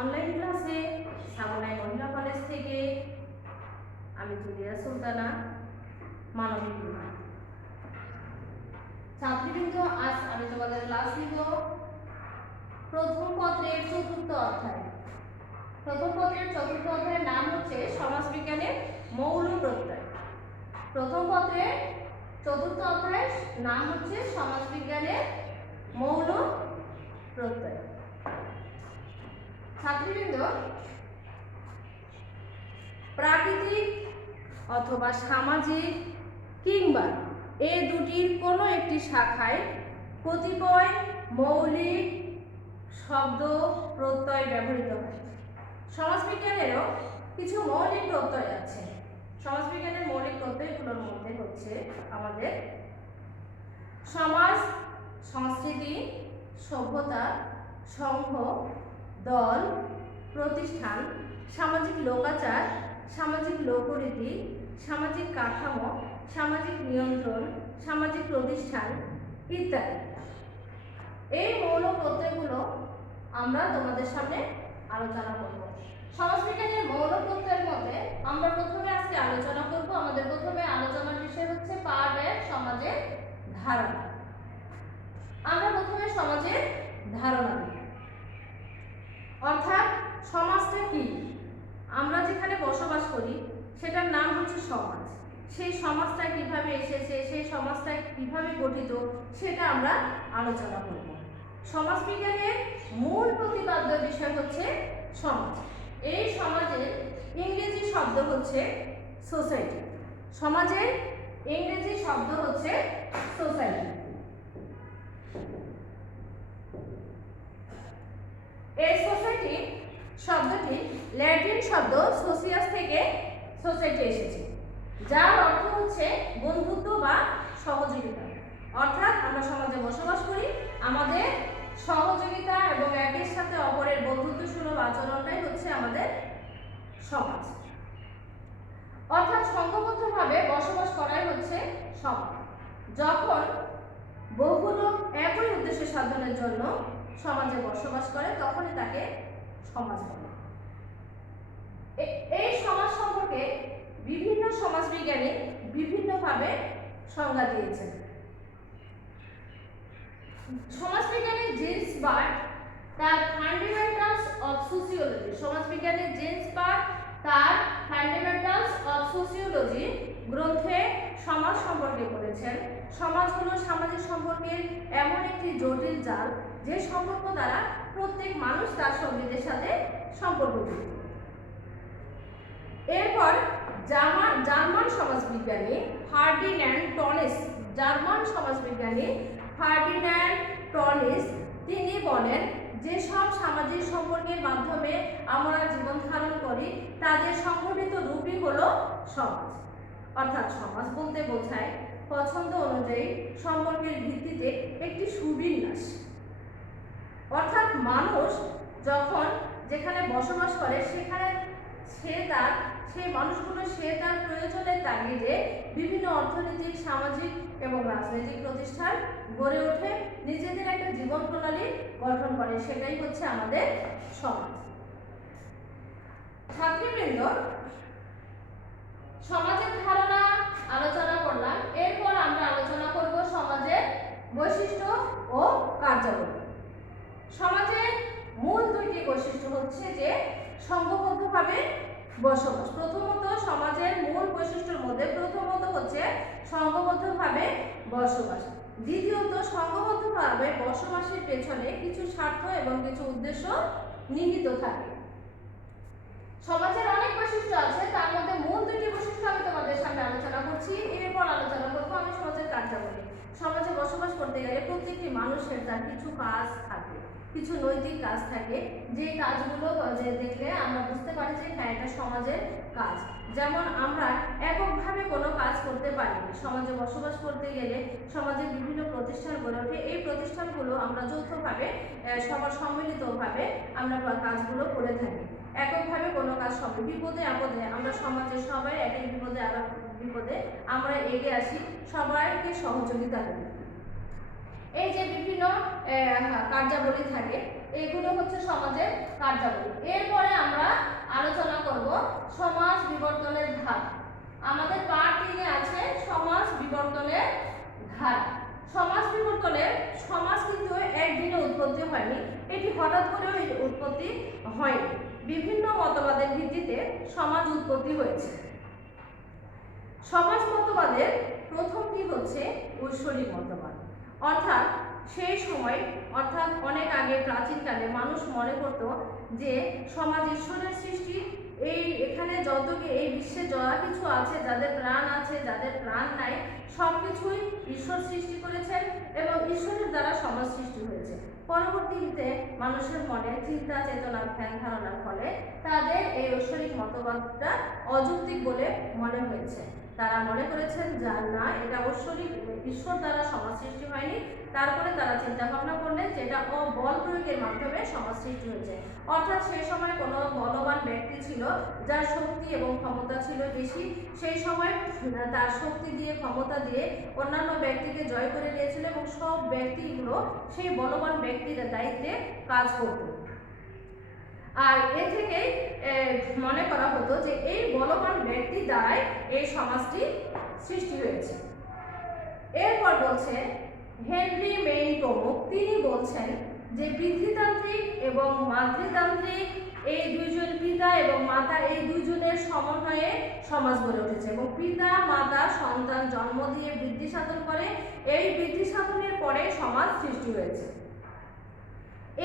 Online ক্লাসে সামনাই মহিলা college থেকে আমি জুলিয়া সুলতানা মানবিক বিভাগ। ছাত্রীবৃন্দ, আজ আমি তোমাদের ক্লাস নিব প্রথম পত্রের চতুর্থ অধ্যায়। প্রথম পত্রের চতুর্থ অধ্যায়ের নাম হচ্ছে সমাজবিজ্ঞানের মৌল প্রত্যয়। প্রথম পত্রের চতুর্থ অধ্যায়ের নাম হচ্ছে সমাজবিজ্ঞানের মৌল প্রত্যয়। ছাত্রীবৃন্দ, প্রাকৃতিক অথবা সামাজিক কিংবা এই দুটির কোনো একটি শাখায় কতিপয় মৌলিক শব্দ প্রত্যয় ব্যবহৃত হয়। সমাজবিজ্ঞানেরও কিছু মৌলিক প্রত্যয় আছে। সমাজবিজ্ঞানের মৌলিক প্রত্যয়গুলোর মধ্যে হচ্ছে আমাদের সমাজ, সংস্কৃতি, সভ্যতা, সংঘ, দল, প্রতিষ্ঠান, সামাজিক লোকাচার, সামাজিক লোকরীতি, সামাজিক কাঠামো, সামাজিক নিয়ন্ত্রণ, সামাজিক প্রতিষ্ঠান ইত্যাদি। এই মৌল প্রত্যয়গুলো আমরা তোমাদের সামনে আলোচনা করব। সমাজবিজ্ঞানের মৌল প্রত্যয়ের মধ্যে আমরা প্রথমে আজকে আলোচনা করব। আমাদের প্রথমে আলোচনার বিষয় হচ্ছে পার্ট 1 সমাজের ধারণা। আমরা প্রথমে সমাজের ধারণা দিই, অর্থাৎ সমাজটা কি, আমরা যেখানে বসবাস করি সেটার নাম হচ্ছে সমাজ। সেই সমাজটা কিভাবে এসেছে, সেই সমাজটা কিভাবে গঠিত, সেটা আমরা আলোচনা করব। সমাজবিজ্ঞানের মূল প্রতিপাদ্য বিষয় হচ্ছে সমাজ। এই সমাজের ইংরেজি শব্দ হচ্ছে সোসাইটি। সমাজের ইংরেজি শব্দ হচ্ছে সোসাইটি। এই সোসাইটি শব্দটি ল্যাটিন শব্দ সোসিয়াস থেকে সোসাইটি এসেছে, যার অর্থ হচ্ছে বন্ধুত্ব বা সহযোগিতা। অর্থাৎ আমরা সমাজে বসবাস করি, আমাদের সহযোগিতা এবং একের সাথে অপরের বন্ধুত্বসুলভ আচরণটাই হচ্ছে আমাদের সমাজ। অর্থাৎ সংঘবদ্ধভাবে বসবাস করাই হচ্ছে সমাজ। যখন বহু লোক একই উদ্দেশ্য সাধনের জন্য সমাজে বসবাস করে তখনই তাকে সমাজ বলে। এই সমাজ সম্পর্কে বিভিন্ন সমাজবিজ্ঞানী বিভিন্নভাবে সংজ্ঞা দিয়েছেন। সমাজবিজ্ঞানী জেমস বার্ট তার ফান্ডামেন্টালস অফ সোসিওলজি, সমাজবিজ্ঞানী জেমস বার্ট তার ফান্ডামেন্টালস অফ সোসিওলজি গ্রন্থে সমাজ সম্পর্কে বলেছেন, সমাজ হলো সামাজিক সম্পর্কের এমন একটি জটিল জাল যে সম্পর্ক দ্বারা প্রত্যেক মানুষ তার সঙ্গীদের সাথে সম্পর্কযুক্ত। এরপর জার্মান সমাজবিজ্ঞানী ফার্ডিন্যান্ড টনিস, তিনি বলেন যে সব সামাজিক সম্পর্কের মাধ্যমে আমরা জীবন ধারণ করি তাদের সংগঠিত রূপই হলো সমাজ। অর্থাৎ সমাজ বলতে বোঝায় পছন্দ অনুযায়ী সম্পর্কের ভিত্তিতে একটি সুবিন্যাস। অর্থাৎ মানুষ যখন যেখানে বসবাস করে সেখানে সেই মানুষগুলো তার প্রয়োজনের তাগিদে বিভিন্ন অর্থনৈতিক, সামাজিক এবং রাজনৈতিক প্রতিষ্ঠান গড়ে ওঠে, নিজেদের একটা জীবন প্রণালী গঠন করে, সেটাই হচ্ছে আমাদের সমাজ। ছাত্রীবৃন্দ, সমাজের ধারণা আলোচনা করলাম। এরপর আমরা আলোচনা করব সমাজের বৈশিষ্ট্য ও কার্যাবলী। সমাজের মূল দুইটি বৈশিষ্ট্য হচ্ছে যে সংঘবদ্ধভাবে বসবাস। প্রথমত সমাজের মূল বৈশিষ্ট্যের মধ্যে প্রথমত হচ্ছে সংঘবদ্ধভাবে বসবাস। দ্বিতীয়ত সংঘবদ্ধভাবে বসবাসের পেছনে কিছু স্বার্থ এবং কিছু উদ্দেশ্য নিহিত থাকে। সমাজের অনেক বৈশিষ্ট্য আছে, তার মধ্যে মূল দুইটি বৈশিষ্ট্য আমি তোমাদের সামনে আলোচনা করছি। এরপর আলোচনা করবো আমি সমাজের কার্যাবলী। সমাজে বসবাস করতে গেলে প্রত্যেকটি মানুষের তার কিছু কাজ থাকে, কিছু নৈতিক কাজ থাকে, যে কাজগুলো দেখলে আমরা বুঝতে পারি যে হ্যাঁ এটা সমাজের কাজ। যেমন আমরা এককভাবে কোনো কাজ করতে পারি না। সমাজে বসবাস করতে গেলে সমাজের বিভিন্ন প্রতিষ্ঠান গড়ে ওঠে, এই প্রতিষ্ঠানগুলো আমরা যৌথভাবে সবার সম্মিলিতভাবে আমরা কাজগুলো করে থাকি। এককভাবে কোনো কাজ হবে, বিপদে আপদে আমরা সমাজের সবাই এক এক বিপদে আমরা এগিয়ে আসি, সবাইকে সহযোগিতা করি। এই যে বিভিন্ন কার্যাবলী থাকে, এগুলো হচ্ছে সমাজের কার্যাবলী। এরপরে আমরা আলোচনা করব সমাজ বিবর্তনের ধারা। আমাদের পার্ট 3-এ আছে সমাজ বিবর্তনের ধারা। সমাজ বিবর্তনের, সমাজ কিন্তু একদিনে উৎপত্তি হয়নি, এটি হঠাৎ করে উৎপত্তি হয়নি। বিভিন্ন মতবাদের ভিত্তিতে সমাজ উৎপত্তি হয়েছে। সমাজ মতবাদের প্রথমটি হচ্ছে ঐশ্বরিক মতবাদ। অর্থাৎ সেই সময়, অর্থাৎ অনেক আগে প্রাচীনকালে মানুষ মনে করত যে সমাজ ঈশ্বরের সৃষ্টি। এখানে এই বিশ্বে যা কিছু আছে, যাদের প্রাণ আছে, যাদের প্রাণ নাই, সব কিছুই ঈশ্বর সৃষ্টি করেছেন এবং ঈশ্বরের দ্বারা সমাজ সৃষ্টি হয়েছে। পরবর্তীতে মানুষের মনে চিন্তা চেতনা ধ্যান ধারণার ফলে তাদের এই ঐশ্বরিক মতবাদটা অযৌক্তিক বলে মনে হয়েছে। তারা মনে করেছেন যে না, এটা ঐশ্বরিক, ঈশ্বর দ্বারা সমাজ সৃষ্টি হয়নি। তারপরে তারা চিন্তা ভাবনা করলেন যে এটা বল প্রয়োগের মাধ্যমে সমাজ সৃষ্টি হয়েছে। অর্থাৎ সেই সময় কোনো বলবান ব্যক্তি ছিল যার শক্তি এবং ক্ষমতা ছিল বেশি, সেই সময় তার শক্তি দিয়ে, ক্ষমতা দিয়ে অন্যান্য ব্যক্তিকে জয় করে নিয়েছিল এবং সব ব্যক্তিগুলো সেই বলবান ব্যক্তির দায়িত্বে কাজ করত। আর এ থেকে মনে করা হতো যে এই বলবান ব্যক্তি দ্বারাই এই সমাজটি সৃষ্টি হয়েছে। এরপর বলছে হেনরি মেইন প্রমুখ, তিনি বলছেন যে বৃদ্ধিতান্ত্রিক এবং মাতৃতান্ত্রিক এই দুইজন, পিতা এবং মাতা, এই দুইজনের সমন্বয়ে সমাজ গড়ে উঠেছে এবং পিতা মাতা সন্তান জন্ম দিয়ে বৃদ্ধি সাধন করে, এই বৃদ্ধি সাধনের পরে সমাজ সৃষ্টি হয়েছে।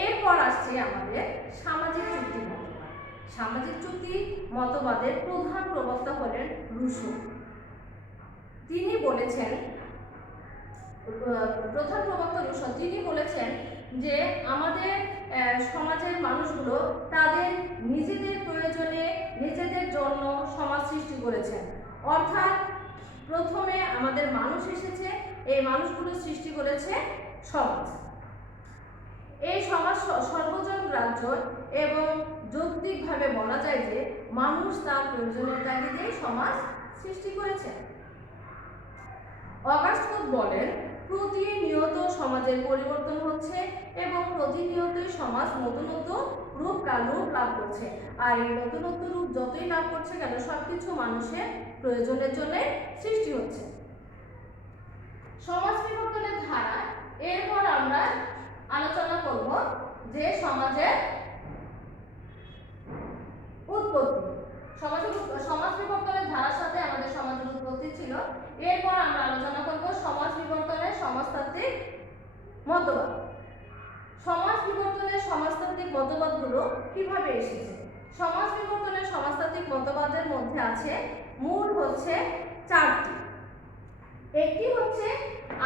এরপর আসছে আমাদের সামাজিক চুক্তি মতবাদ। সামাজিক চুক্তি মতবাদের প্রধান প্রবক্তা হলেন রুশো। তিনি বলেছেন, প্রধান প্রবক্তা রুশো, তিনি বলেছেন যে আমাদের সমাজের মানুষগুলো তাদের নিজেদের প্রয়োজনে, নিজেদের জন্য সমাজ সৃষ্টি করেছেন। অর্থাৎ প্রথমে আমাদের মানুষ এসেছে, এই মানুষগুলো সৃষ্টি করেছে সমাজ। এই সমাজ সর্বজন গ্রাহ্য এবং যৌক্তিকভাবে বলা যায় যে মানুষ তার প্রয়োজনের তাগিদে সমাজ সৃষ্টি করেছে। অগাস্ট বলেন প্রতিনিয়ত সমাজের পরিবর্তন হচ্ছে এবং প্রতিনিয়তই সমাজ নতুন রূপ লাভ করছে। আর এই নতুন রূপ যতই লাভ করছে কেন, সবকিছু মানুষের প্রয়োজনের জন্য সৃষ্টি হচ্ছে। সমাজ বিবর্তনের ধারা। এরপর আমরা আলোচনা করব যে সমাজের উৎপত্তি। সমাজ বিবর্তনের ধারার সাথে আমাদের সমাজের উৎপত্তি ছিল। এরপর আমরা আলোচনা করব সমাজ বিবর্তনের সমাজতান্ত্রিক মতবাদ। সমাজ বিবর্তনের সমাজতান্ত্রিক মতবাদগুলো কিভাবে এসেছে? সমাজ বিবর্তনের সমাজতান্ত্রিক মতবাদের মধ্যে আছে মূল হচ্ছে 4টি। একটি হচ্ছে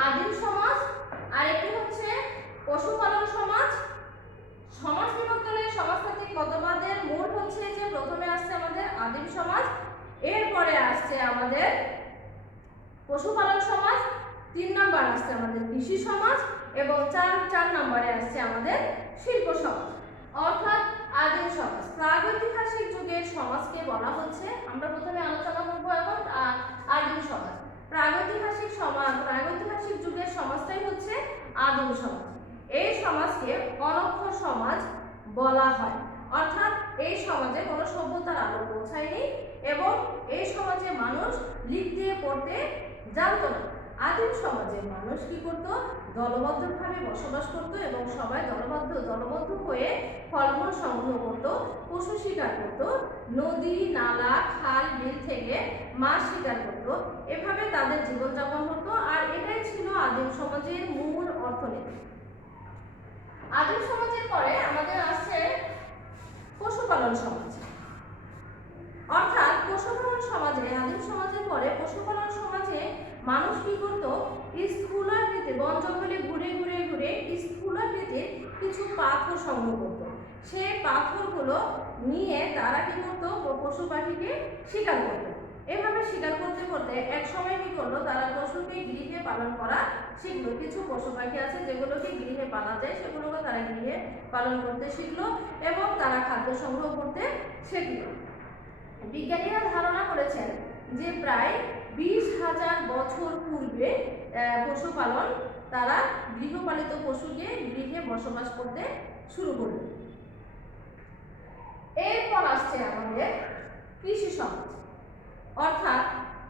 আদিম সমাজ, আরেকটি হচ্ছে পশুপালন সমাজ। সমাজ বিবর্তনের সমাজতান্ত্রিক মতবাদের মূল হচ্ছে যে প্রথমে আসছে আমাদের আদিম সমাজ, এরপরে আসছে আমাদের পশুপালন সমাজ, 3 নম্বর আসছে আমাদের কৃষি সমাজ এবং 4 নম্বরে আসছে আমাদের শিল্প সমাজ। অর্থাৎ আদিম সমাজ, প্রাগৈতিহাসিক যুগের সমাজকে বলা হচ্ছে, আমরা প্রথমে আলোচনা করব এখন আদিম সমাজ। প্রাগৈতিহাসিক যুগের সমাজটাই হচ্ছে আদিম সমাজ। এই সমাজকে অনক্ষর সমাজ বলা হয়। অর্থাৎ এই সমাজে কোনো সভ্যতার আলো পৌঁছায়নি এবং এই সমাজে মানুষ লিখতে পড়তে জানতো না। আদিম সমাজে মানুষ কি করত? দলবদ্ধভাবে বসবাস করত এবং সবাই দলবদ্ধ হয়ে ফলমূল সংগ্রহ করত, পশু শিকার করত, নদী নালা খাল বিল থেকে মাছ শিকার করত। এভাবে তাদের জীবনযাপন হতো আর এটাই ছিল আদিম সমাজের মূল অর্থনীতি। আদিম সমাজের পরে আমাদের আসছে পশুপালন সমাজ। অর্থাৎ পশুপালন সমাজে, আদিম সমাজের পরে পশুপালন সমাজে মানুষ কি করত? স্থূলাকৃতি, বন জঙ্গলে ঘুরে স্থূলাকৃতির কিছু পাথর সংগ্রহ করত। সেই পাথরগুলো নিয়ে তারা কি করত? পশু পাখিকে শিকার করত। এভাবে শিকার করতে করতে এক সময় কি করলো? তারা পশুকে গৃহে পালন করা শিখলো। কিছু পশু পাখি আছে যেগুলোকে গৃহে পালা যায়, সেগুলোকে তারা গৃহে পালন করতে শিখলো এবং তারা খাদ্য সংগ্রহ করতে শিখলো। বিজ্ঞানীরা ধারণা করেছেন যে প্রায় 20,000 বছর পূর্বে পশুপালন, তারা গৃহপালিত পশুকে গৃহে বসবাস করতে শুরু করলো। এরপর আসছে আমাদের কৃষি সমাজ, অর্থাৎ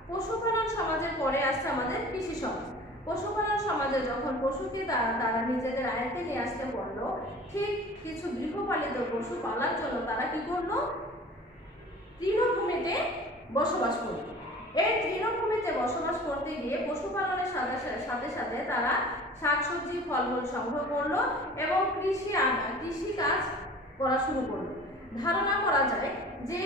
পশুপালন সমাজের পরে আসছে আমাদের কৃষি সমাজ। পশুপালন সমাজে যখন পশুকে তারা নিজেদের আয়ত্তে নিয়ে আসতে পারলো, ঠিক কিছু গৃহপালিত পশু পালার জন্য তারা কি করলো, তৃণভূমিতে বসবাস করলো। এই তৃণভূমিতে বসবাস করতে গিয়ে পশুপালনের সাথে সাথে তারা শাকসবজি ফলমূল সংগ্রহ করলো এবং কৃষিকাজ করা শুরু করলো। ধারণা করা যায় যে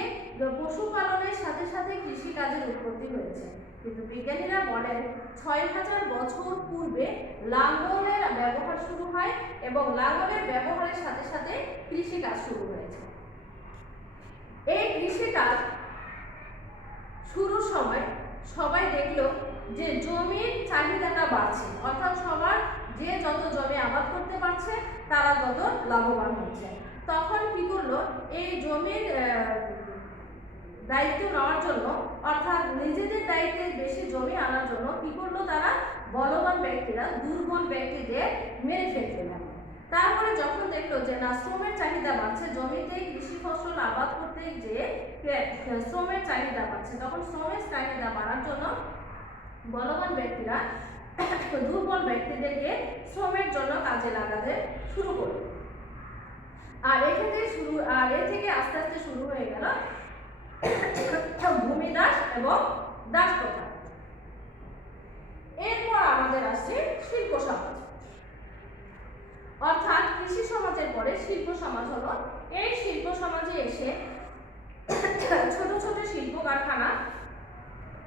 পশুপালনের সাথে সাথে কৃষিকাজের উৎপত্তি হয়েছে, কিন্তু বিজ্ঞানীরা বলেন 6,000 বছর পূর্বে লাঙ্গলের ব্যবহার শুরু হয় এবং লাঙ্গলের ব্যবহারের সাথে সাথে কৃষিকাজ শুরু হয়েছে। এই কৃষিকাজ শুরুর সময় সবাই দেখলো যে জমির চাহিদাটা বাড়ছে, অর্থাৎ সবার যে যত জমি আবাদ করতে পারছে তারা তত লাভবান হচ্ছে। তখন কি করলো, এই জমির দায়িত্ব নেওয়ার জন্য, অর্থাৎ নিজেদের দায়িত্বে বেশি জমি আনার জন্য কি করলো, তারা বলবান ব্যক্তিরা দুর্বল ব্যক্তিদের মেরে ফেলতে লাগলো। তারপরে যখন দেখলো যে না, শ্রমের চাহিদা বাড়ছে, জমিতে কৃষি ফসল আবাদ করতে যে শ্রমের চাহিদা বাড়ছে, তখন শ্রমের চাহিদা বাড়ার জন্য বলবান ব্যক্তিরা দুর্বল ব্যক্তিদেরকে শ্রমের জন্য কাজে লাগাতে শুরু করলো। আর এ থেকে আস্তে আস্তে শুরু হয়ে গেল ভূমিদাস এবং দাস প্রথা। এরপর আমাদের আসছে শিল্প সমাজ, অর্থাৎ কৃষি সমাজের পরে শিল্প সমাজ হলো। এই শিল্প সমাজে এসে ছোট ছোট শিল্প কারখানা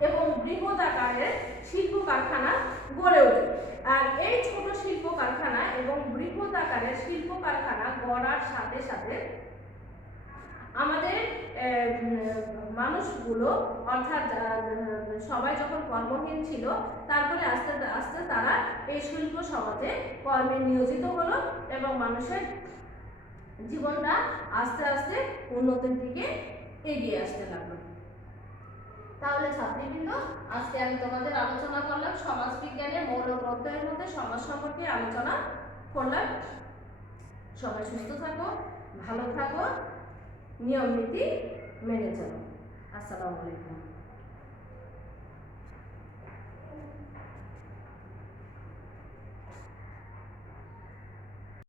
এবং বৃহৎ আকারের শিল্প কারখানা গড়ে ওঠে। আর এই ছোট শিল্প কারখানা এবং বৃহৎ আকারের শিল্প কারখানা গড়ার সাথে সাথে আমাদের মানুষগুলো, অর্থাৎ সবাই যখন কর্মহীন ছিল, তারপরে আস্তে আস্তে তারা এই শিল্প সমাজে কর্মে নিয়োজিত হলো এবং মানুষের জীবনটা আস্তে আস্তে উন্নতির দিকে এগিয়ে আসতে লাগলো। তাহলে ছাত্রীবৃন্দ, আজকে আমি তোমাদের আলোচনা করলাম সমাজ বিজ্ঞানের মৌল গ্রন্থের মধ্যে সমাজ সম্পর্কে আলোচনা করলাম। সবাই সুস্থ থাকো, ভালো থাকো, নিয়ম নীতি মেনে চলো। আসসালামু আলাইকুম।